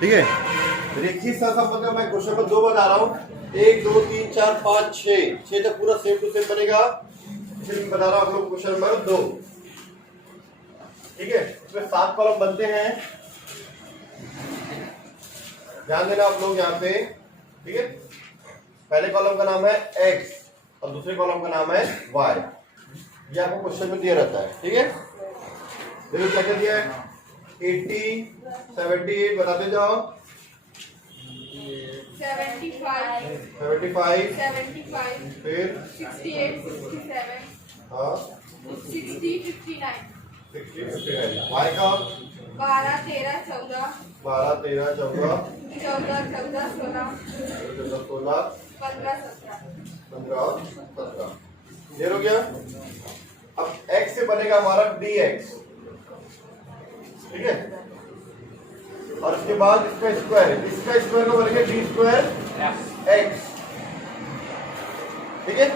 ठीक है। रेखीय सहसंबंध का मैं क्वेश्चन नंबर 2 बता रहा हूँ। 1 2 3 4 5 6 तक पूरा सेम टू सेम बनेगा। इसलिए मैं बता रहा हूँ आप लोग क्वेश्चन नंबर 2। ठीक है, इसमें 7 कॉलम बनते हैं, ध्यान देना आप लोग यहाँ पे। ठीक है, पहले कॉलम का नाम है x और दूसरे कॉलम का नाम है y। ये आपको क्वेश्चन में दिया रहता है। ठीक है, देखो क्या क्या दिया है। 80 78 बताते जाओ। 75 75 फिर 68 67 हाँ 60 59 60 59। y का 12 13 14 12 13 14 14 14 16 16 15 17 15 और 17। क्लियर हो गया। अब x से बनेगा हमारा dx। ठीक है, और उसके बाद इसका स्क्वायर को बनेगा डी स्क्वायर एक्स। ठीक है,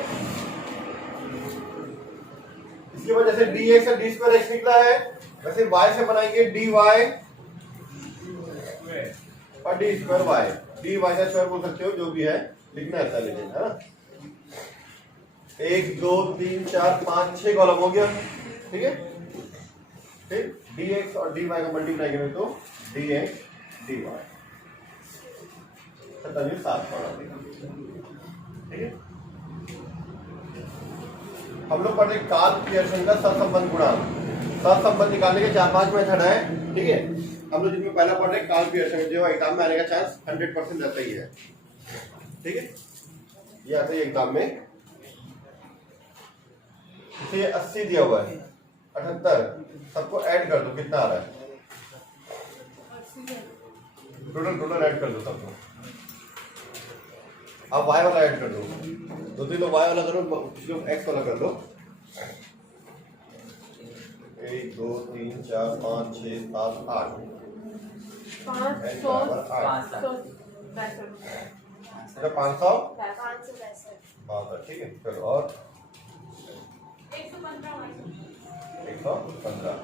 इसके बाद जैसे डी एक्स और डी स्क्वायर एक्स निकला है, वैसे y से बनाएंगे डी वाई और D square Y. D Y का स्क्वायर बोल सकते हो, जो भी है लिखना ऐसा लेकिन है ना। 1 2 3 4 5 6 कॉलम हो गया। ठीक है, फिर dx और dy का मल्टीप्लाई करें तो dx dy। तभी 7 कॉलम। ठीक है, हम लोग पढ़ रहे कार्ल पियर्सन का सहसंबंध गुणांक। सहसंबंध निकालने के 4-5 मेथड है। ठीक है, हम लोग जिसमें पहला पढ़ रहे हैं कार्ल पियर्सन, जो एग्जाम में आने का चांस 100% रहता ही है। ठीक है, ये आता है एग्जाम में। इसे 80 दिया हुआ है, 78 सबको ऐड कर दो, कितना आ रहा है? टोटल ऐड कर दो सबको। अब y वाला ऐड कर दो, दो तीन y वाला करो, x वाला कर दो। 1 2 3 4 5 6 7 8 500। ठीक है, चलो और 115।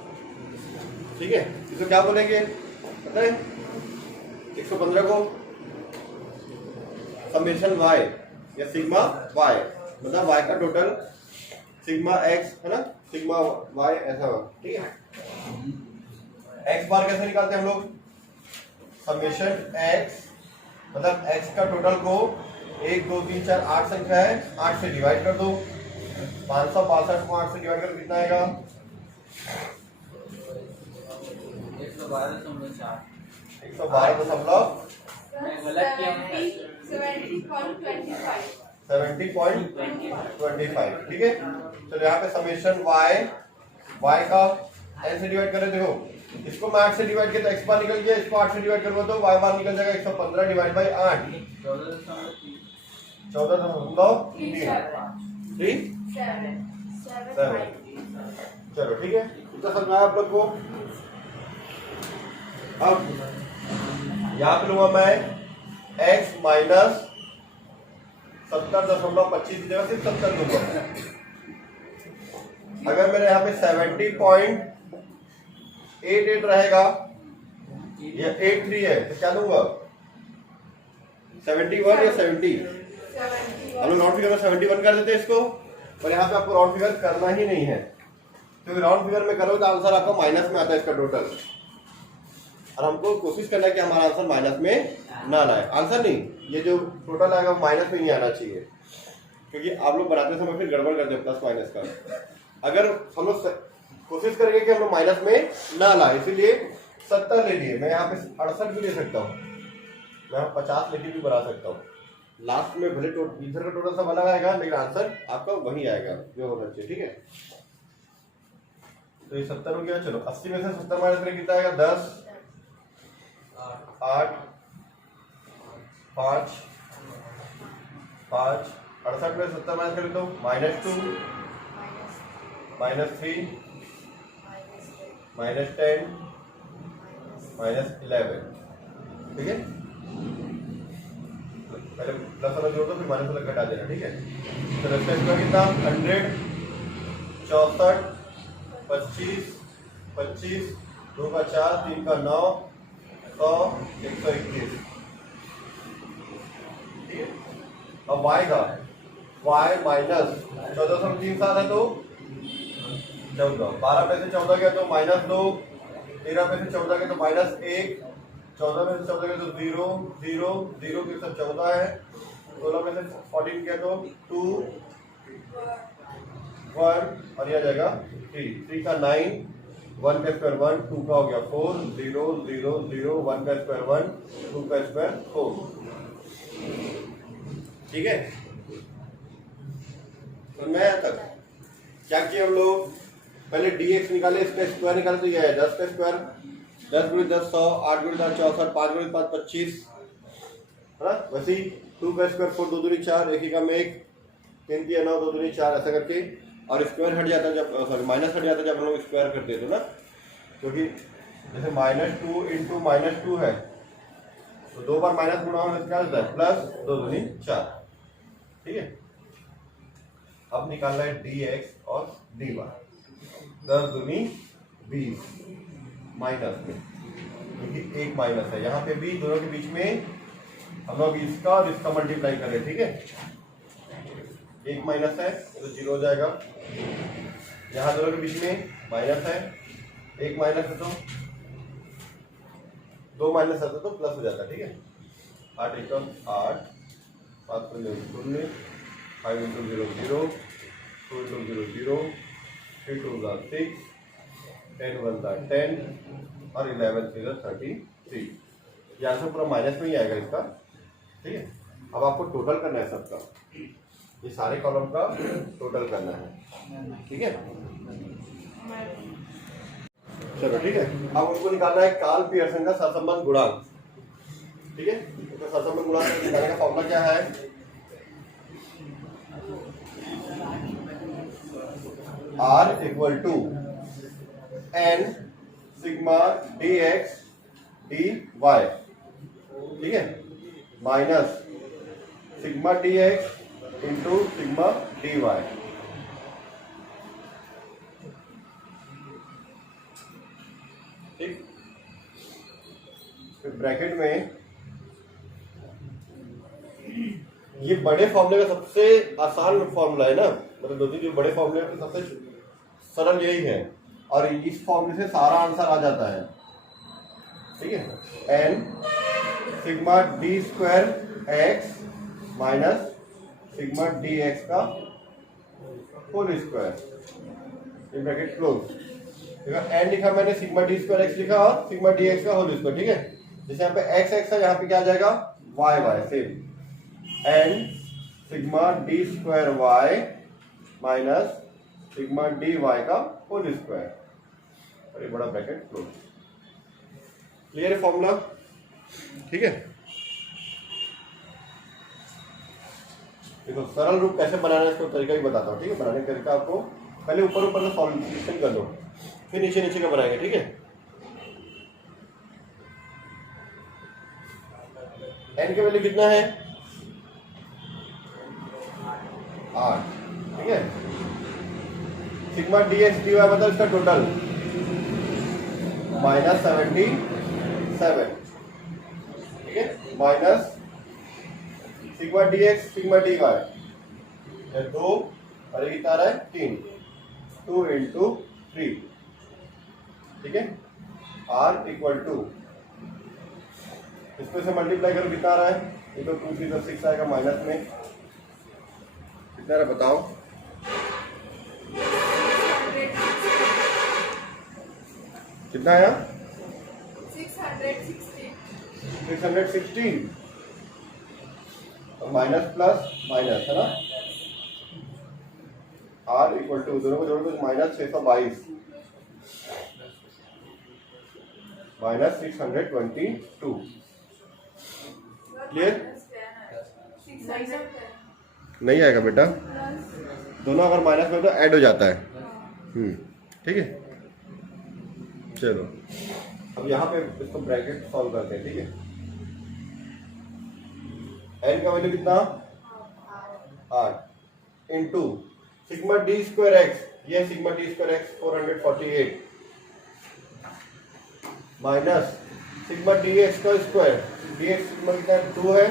ठीक है, इसको क्या बोलेंगे पता है? 115 को समेशन y या सिग्मा y, मतलब y का टोटल सिग्मा x है ना, सिग्मा y ऐसा। ठीक है, x बार कैसे निकालते हैं हम लोग? समेशन x मतलब x का टोटल को 1 2 3 4 8 संख्या है, 8 से डिवाइड कर दो। 562 को 8 से डिवाइड कर कितना आएगा? 70.25। ठीक है, तो यहाँ पे समेशन y का n से डिवाइड करें। देखो, इसको मैं 8 से डिवाइड किया तो x बार निकल गया, इसको 8 से डिवाइड करूंगा तो y बार निकल जाएगा। 115 डिवाइड बाई 8 14.3। चलो ठीक है, इतना समझ आया आप लोग को। अब यहाँ पे लूंगा मैं x माइनस 70.25 जगह सिर्फ 70 दूंगा। अगर मेरे यहाँ पे 70.88 रहेगा या 83 है तो क्या दूंगा? 71 या 70? हम लोग राउंड फिगर में 71 कर देते हैं इसको, और यहाँ पे आपको राउंड फिगर करना ही नहीं है, क्योंकि राउंड फिगर में करोगे तो आंसर आपका माइनस में आता है इसका टोटल। और हमको कोशिश करना है कि हमारा आंसर माइनस में ना लाए। आंसर नहीं, ये जो टोटल आएगा माइनस में नहीं आना चाहिए, क्योंकि आप लोग बनाते समय फिर गड़बड़ करते हैं प्लस माइनस का। अगर हम लोग कोशिश करेंगे कि हम लोग माइनस में ना लाए, इसीलिए 70 ले लिए। मैं यहाँ पे 68 भी ले सकता हूँ, मैं 50 लेके भी बना सकता हूँ। लास्ट में भले इधर का टोटल सब अलग आएगा, लेकिन आंसर आपका वही आएगा जो होना चाहिए। ठीक है, तो ये 70 हो गया। चलो 80 में से 70 माइनस करें कितना आएगा? 10 8 5 5 68 में 70 माइनस करें तो -2 -3 -10 -11। ठीक है, पहले प्लस वाला जोड़ दो, फिर माइनस वाला घटा देना। ठीक है, तो इसका कितना? 100 64 25 25 2 का 4 3 का 9 100, 121। ठीक है। अब y का y माइनस 1403 है तो 14, 12 में से 14 गया तो -2, 13 में से 14 गया तो -1, 14 में से 14 गया तो 0, 0, 0 के साथ 14 है, 16 में से 14 गया तो 2, 1 और ये आ जाएगा 3, 3 का 9, 1 का स्क्वायर 1, 2 का हो गया 4, 0, 0, 0, 1 का स्क्वायर 1, 2 का स्क्वायर 4। ठीक है, तो मैं यहाँ तक क्या किया हम लोग, पहले dx निकाले, इसका स्क्वायर निकाले तो ये है 10 का स्क्वायर, 10 गुणे 10 100, 8 गुणे 10 64, 5 गुणे 5 25, है ना। वैसे ही 2 का स्क्वायर 4, 2 दूनी 4, 1 का में 1, 3 3 9, 2 दूनी 4, ऐसा करके। और स्क्वायर हट जाता है जब, सॉरी माइनस हट जाता है जब हम लोग स्क्वायर करते हैं तो ना, क्योंकि जैसे -2 इंटू -2 है तो 2 बार माइनस गुणा होने से क्या होता है प्लस, 2 दूनी 4। ठीक है, अब निकालना है dx और dy, 10 दूनी 20 माइनस में, क्योंकि एक माइनस है यहाँ पे भी, दोनों के बीच में हम लोग इसका और इसका मल्टीप्लाई करें। ठीक है, एक माइनस है तो 0 हो जाएगा, यहाँ दोनों के बीच में माइनस है, एक माइनस है तो 2 माइनस है तो प्लस हो जाता है। ठीक है, 8 1 8, 5 0 0, 5 इंटू 0 0, 2 इंटू 0 0, 3 2 6, 10 1 10 और 11 0 33। ये आंसर पूरा माइनस में ही आएगा इसका। ठीक है, अब आपको टोटल करना है सबका, ये सारे कॉलम का टोटल करना है। ठीक है, चलो ठीक है, अब उनको निकालना है कार्ल पियर्सन का सहसंबंध गुणांक। ठीक है, तो सहसंबंध गुणांक निकालने का फॉर्मूला क्या है, R equal to n sigma dx dy। ठीक है, minus sigma dx into sigma dy। ठीक, फिर ब्रैकेट में ये बड़े फॉर्मूले का सबसे आसान फॉर्मूला है ना, मतलब दो तीन जो बड़े फॉर्मूले हैं सबसे सरल यही है, और इस फॉर्मूले से सारा आंसर आ जाता है। ठीक है, n sigma D square x minus sigma D X का होल स्क्वायर, ये ब्रैकेट क्लोज। n लिखा मैंने, सिग्मा डी स्क्वायर एक्स लिखा और सिग्मा डी एक्स का होल स्क्वायर। ठीक है, जैसे यहाँ पे x x है, यहाँ पे क्या आ जाएगा y y, same n sigma D square y minus sigma D Y का होल स्क्वायर, और ये बड़ा ब्रैकेट क्लोज। क्लियर है फॉर्मूला। ठीक है, देखो सरल रूप कैसे बनाना है इसका तरीका भी बताता हूँ। ठीक है, बनाने का तरीका आपको पहले ऊपर ऊपर का सॉल्यूशन कर लो, फिर नीचे नीचे का बनाएंगे। ठीक है, n की वैल्यू कितना है 8। ठीक है, sigma D X D Y मतलब इसका टोटल -77। ठीक है, minus sigma D X sigma D Y 2 और ये कितना आ रहा है 3, 2 इंटू 3। ठीक है, r इक्वल टू इसमें से मल्टीप्लाई करो कितना आ रहा है, ये तो 2 3 6 आएगा, माइनस में कितना रहा बताओ, कितना आया 616 और माइनस प्लस माइनस है ना, r इक्वल टू दोनों को जोड़ो तो माइनस 622 माइनस 622। क्लियर, नहीं आएगा बेटा, दोनों अगर माइनस में तो ऐड हो जाता है। ठीक है, चलो अब यहाँ पे इसको ब्रैकेट सॉल्व करते हैं। ठीक है, n का वैल्यू कितना 8 into sigma D square X, ये sigma D square X 448 minus sigma D X का स्क्वायर, डी एक्स सिग्मा कितना है 2 है,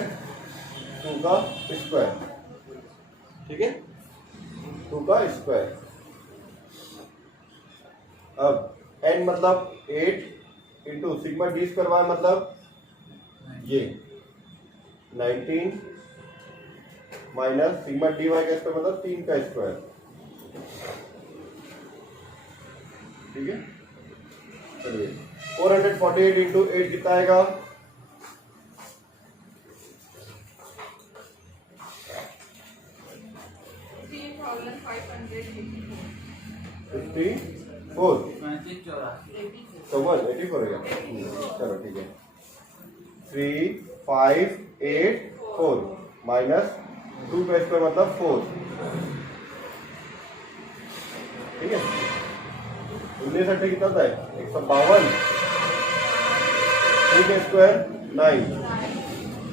2 का स्क्वायर, ठीक है 2 का स्क्वायर। अब n मतलब 8 into sigma D square Y मतलब ये 19 माइनस सिग्मा डी वाई का स्क्वायर मतलब 3 का स्क्वायर, ठीक है। चलिए 448 इंटू 8 कितना आएगा, 54 84 हो गया। चलो ठीक है 3584 माइनस 2 का स्क्वायर मतलब 4, ठीक है 19 अट्ठे कितना होता है 152, 3 का स्क्वायर 9,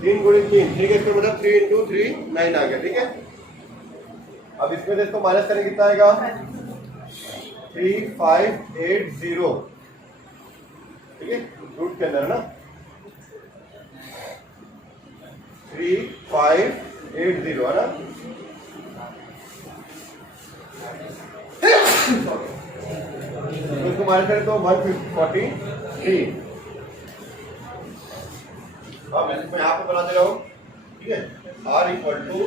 3 गुणित 3, 3 का स्क्वायर मतलब 3 इंटू 3 9 आ गया, ठीक है। अब इसमें से इसको माइनस करें कितना आएगा 3580, ठीक है रूट के अंदर है ना 3580 है ना। तो इसको माइनस करें तो 143। अब इसमें यहाँ पे बनाते रहो, ठीक है r इक्वल टू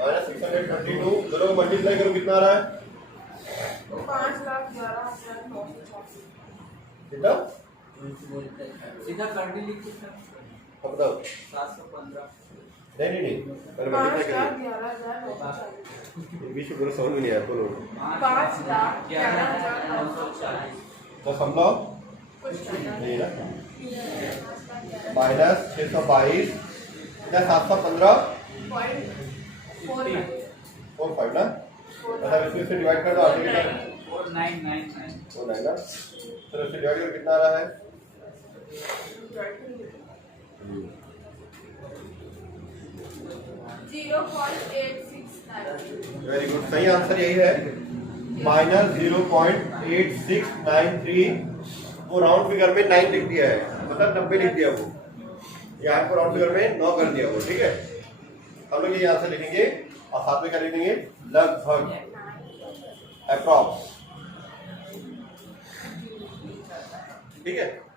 माइनस 632, दोनों को मल्टीप्लाई करो कितना आ रहा है 5,11,984। कितना सीधा कर भी लिख सकते हैं। अब बताओ 715 नहीं पहले मल्टीप्लाई करिए 5,11,940। बीच में पूरा समझ में नहीं आया बोलो 5,11,940। तो समझाओ नहीं ना माइनस 622 या 715 4 5 ना मतलब इसमें से डिवाइड कर दो आगे कितना 4999 4 9 ना तो इससे डिवाइड कर कितना आ रहा है 0.869। वेरी गुड, सही आंसर यही है माइनस 0.8693। वो राउंड फिगर में 9 लिख दिया है मतलब 90 लिख दिया, वो यहाँ पर राउंड फिगर में 9 कर दिया वो, ठीक है। हम लोग ये आंसर लिखेंगे और साथ में क्या लिखेंगे लगभग अप्रॉक्स, ठीक है।